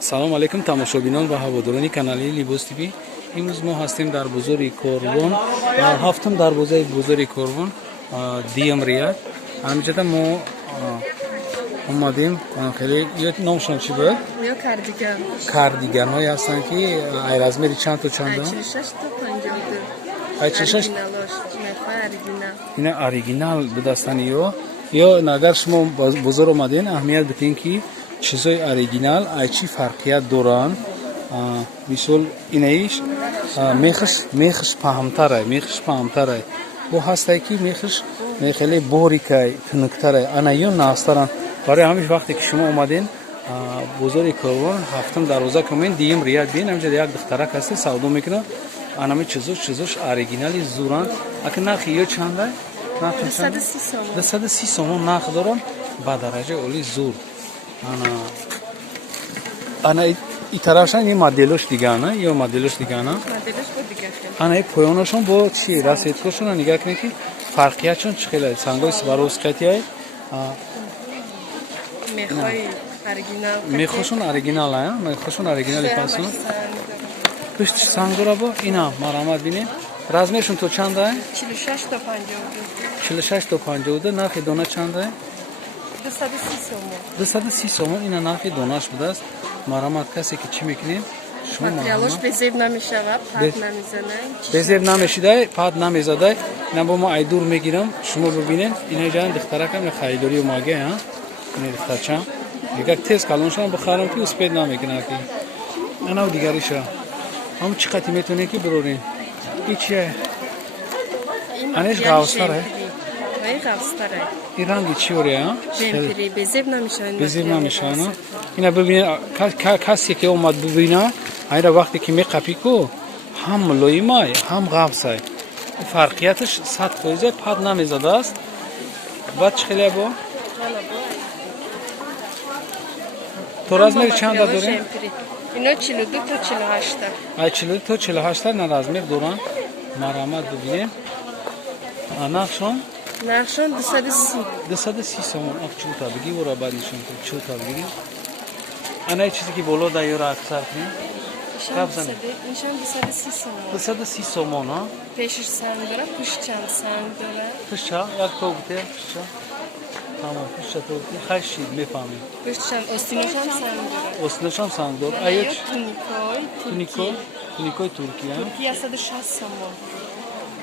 салом алейкум тамошобинон ва ҳаводорони канали Libos TV. Имрӯз мо ҳастем дар бозори Корвон, ҳафтум дарвозаи бозори Корвон, Диям Рияд. Ҳаминҷода мо омадем, хеле номшон чӣ буд? Ё кардиган. Кардиганҳое ҳастанд ки ай размери чанд то чанд? 46 то 52. 46. Оригинал. Ина оригинал будастанд ё агар шумо бозор омаден аҳамият биден ки чизои оригинал айчи фарқият доранд. Мисол инаиш мехш паҳмтарай бо ҳастае ки мехш хеле борикай тунуктарай ана ё настаранд. барои ҳамин вақте ки шумо омаден бозори Корвон ҳафтум дарвоза камен Диям Рияд бин ҳамҷода як духтарак ҳасте савдо мекунад. Анами чизош оригинали зуранд. Ака нархи ё чандай? 230 сомон нарх доранд ба дараҷаи оли зур. Ана и тарафшан ин моделош дигана ё моделош дигана. Моделош бо дигар. Ана поёнашон бо чи расеткошон нигоҳ кунед ки фарқиятшон чӣ хеле сангои Сваровскатиай. Мехошон оригинал мехошон оригинали пасон. Пушти сангора бо ина марамат бинем. Размершон то чандай? 46 то 52. 46 то 52. Нархи дона чандай? 230 сомон. 230 сомон ина нархи донаш будааст. Марамат касе ки чӣ мекунем? Шумо материалош безеб намешавад, пад намезадай. Безеб намешидай, пад намезадай. Ина бо мо айдур мегирам, шумо бибинед. Ина ҷан духтаракам я харидорӣ омага, ина духтарчам. Дигар тез калоншам бихарам ки успед намекунад ки. Ана дигариша. Ҳам чӣ қати метонед ки бирорен? Ичия. Анеш гавстара. Гавстара. И ранги чӣ орея? Жемпири безеб намешавад. Безеб намешавад. Ина бибинед касе ки омад бибина, айра вақте ки меқапӣ ку ҳам мулоимай, ҳам гавсай. Фарқияташ 100% пад намезадааст. Баъд чӣ хеле бо? То размери чанда дорем? Ино 42 то 48. Ай 42 то 48 на размер доранд. Марамат бибинем. Нархшон? Нархшон 230. 230 сомон. Чута биги вора баъд нишон кунед. Чута биги. Ана чизе ки боло да ёра аксар кунем. Нишон 230 сомон. 230 сомон, а? Пешиш санг дора, пушчан санг дора. Пушча, як то бите, пушча. Тамом, пушча то бите. Хайши мефаҳмем. Пушчан остиношам санг дора. Остиношам санг дор. Айоч туникой Туркия. Туркия 160 сомон.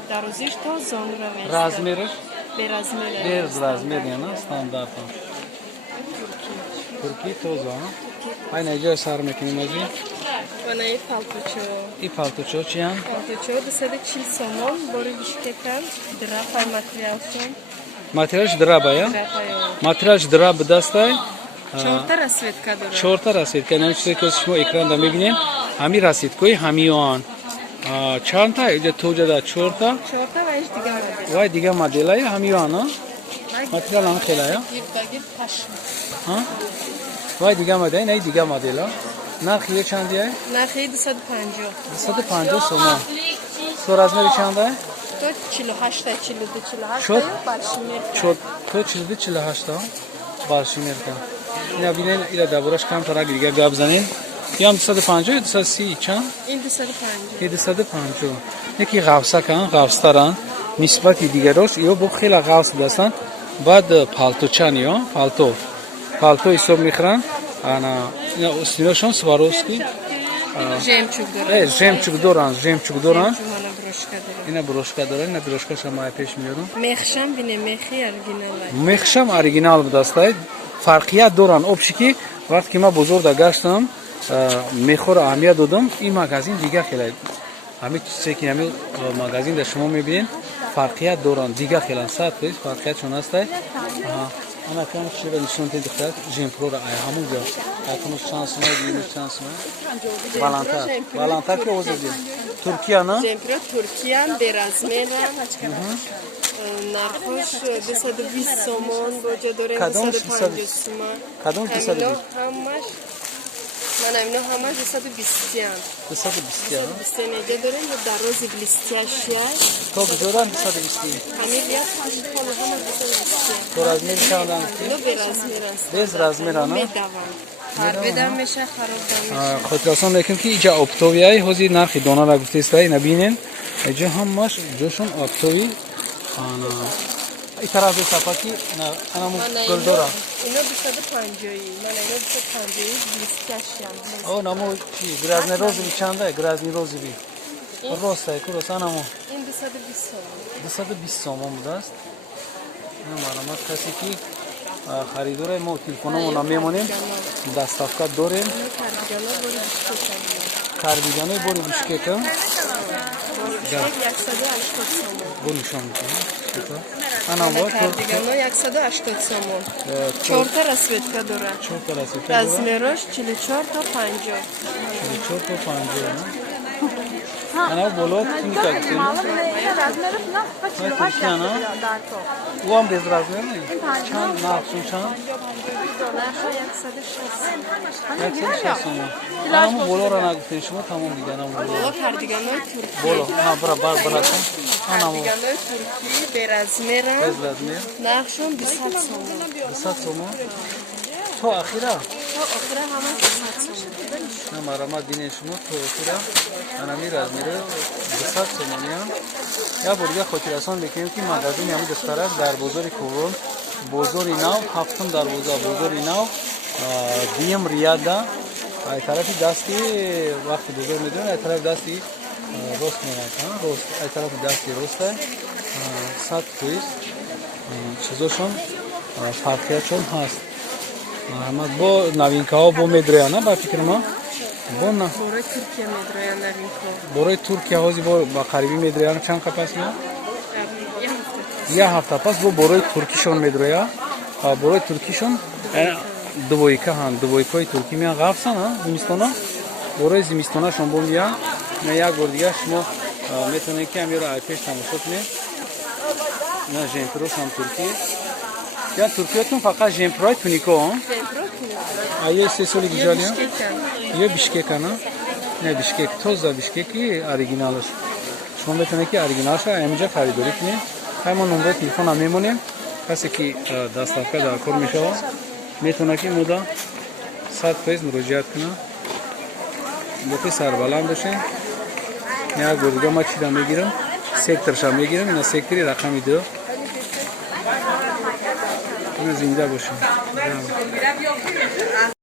Дарозиш то зонура места. Размериш? Беразмер. Беразмер яна стандарт. Туркия тоза. Ай наҷои сар мекунем ази. Вона и палтучо. И палтучо чиян? Палтучо 240 сомон, бори бишкекан, драпай материалшон. Материалш драба я? Материалш драб дастай. 4 расветка дора. 4 расветка. Ин чизе ки шумо экранда мебинем. Ҳами расветкои ҳамиён. Чанд та иҷа тоҷада 4 та? 4 та ва иш дига модел. Вай дига моделай ҳамиён, а? Материал ан хелая? Гирдагир пашм. Ха? Вай дига моделай, ин дига модела. Нархи ё чандия? Нархи 250. 250 сомон. То размери чанда? То 48 та 42 48 баршимер. То 42 48 та баршимер та. Ина бинен ила дабораш камтар дига гап занен. Ям 250 ё 230 чанд? Ин 250. 250. Яки гавсакан, гавстаран. Нисбати дигарош ё бо хела гавс дастан. Баъд палточан ё, палто ҳисоб мехӯранд. Ана ина остиношон Сваровский. Жемчуг доранд. Жемчуг доранд. Ина брошка доранд. Ина брошкаша май пеш миёрам. Мехшам бине мехи оригиналай. Мехшам оригинал будастай. Фарқият доранд. Обшики вақте ки ма бозорда гаштам, мехора аҳамият додам. Ин магазин дига хеле. Ҳамин чизе ки ҳамин магазин да шумо мебинед, фарқият доранд. Дига хеле 100% фарқиятшон ҳастай. Ана кам чиро нишон те духтар жемпрора ай ҳамунҷо. Акунус шансма димиш шансма. Баланта ки озади. Туркия на? Жемпро Туркиян деразмера. Нархош 220 сомон боҷа дорем 250 сомон. Кадом 220? Ҳамаш мана ино ҳамаш 220. 220. 220 неҷа дорем дарози блестящая. То гузоран 220. Ҳамин як ҳол ҳама 220. То размер чандан? Ино беразмер аст. Без размера на? Медаванд. Харбедам меша, харобдам меша. хотирасан лекин ки иҷа оптовияи ҳозир нархи донара гуфтеистай набинен иҷа ҳамаш ҷошон оптови ана ин тараф бисафаки анамо гулдора Ино 250-ий. Мана ино 250-ий блестящиам. о намо чи грязни розиви чанда грязни розиви ростай курос анамо Ин 220 сом. 220 сомон будааст маълумот касе ки харидораи мо телефономона мемонем дастафка дорем Кардигано бори карбиганои бори Бишкекам. бишкекам Бишкек 180 сомон. бо нишон мекунам Мана анамо кардигано 180 сомон. 4 расветка дорад. чорта расита Размерош 44 то 50. 4 то 50 анамо боло туника гуфтем туника уам без размер не чанд нархшон чанд Наша 160 сом. 160 сомон анамо болора нагуфтем шумо тамом дига анамо Боло кардиганои турки. боло баратон анамо Кардиганои турки бе размера. без размер Нархшон 200 сомон. 200 сомон то ахира То охира ҳама 200 сомон. намарама динен шумо то ахира анами размери 200 сомониам як бор дига хотиррасон мекунем ки магазини ҳами духтарак дар бозори Коврон бозори нав ҳафтум дарвоза бозори нав дуюм рияда ай тарафи дасти вақти бозор медонед ай тарафи дасти рост меояд рост ай тарафи дасти ростай 100% чизошон фарқиятшон ҳаст марҳамат бо навинкаҳо бо медрояна ба фикр ман бо на Бораи Туркия медроян навинко. бораи Туркия ҳозир бо ба қарибӣ медроян чанд қапас меояд як ҳафта пас бо борои туркишон медроя борои туркишон дувойка ҳам дувойкаи туркӣ меян ғафсан зимистона борои зимистонашон бо меян як бор дига шумо метавонед ки ҳамеро айпеш тамошо кунед на жемпирошам туркӣ я туркиятон фақат жемпирои тунико а е 3 соли гузария ё бишкекана не бишкек тоза бишкеки оригиналаш шумо метавонед ки оригиналаша ҳаминҷа харидорӣ кунед ҳамон номерои телефона мемонем касе ки дастафка дар кор мешавад метавонад ки муда 100% муроҷиат кунад боқи сарбаланд бошем як бор дига ма чида мегирам секторша мегирам ина сектори рақами 2 зинда бошем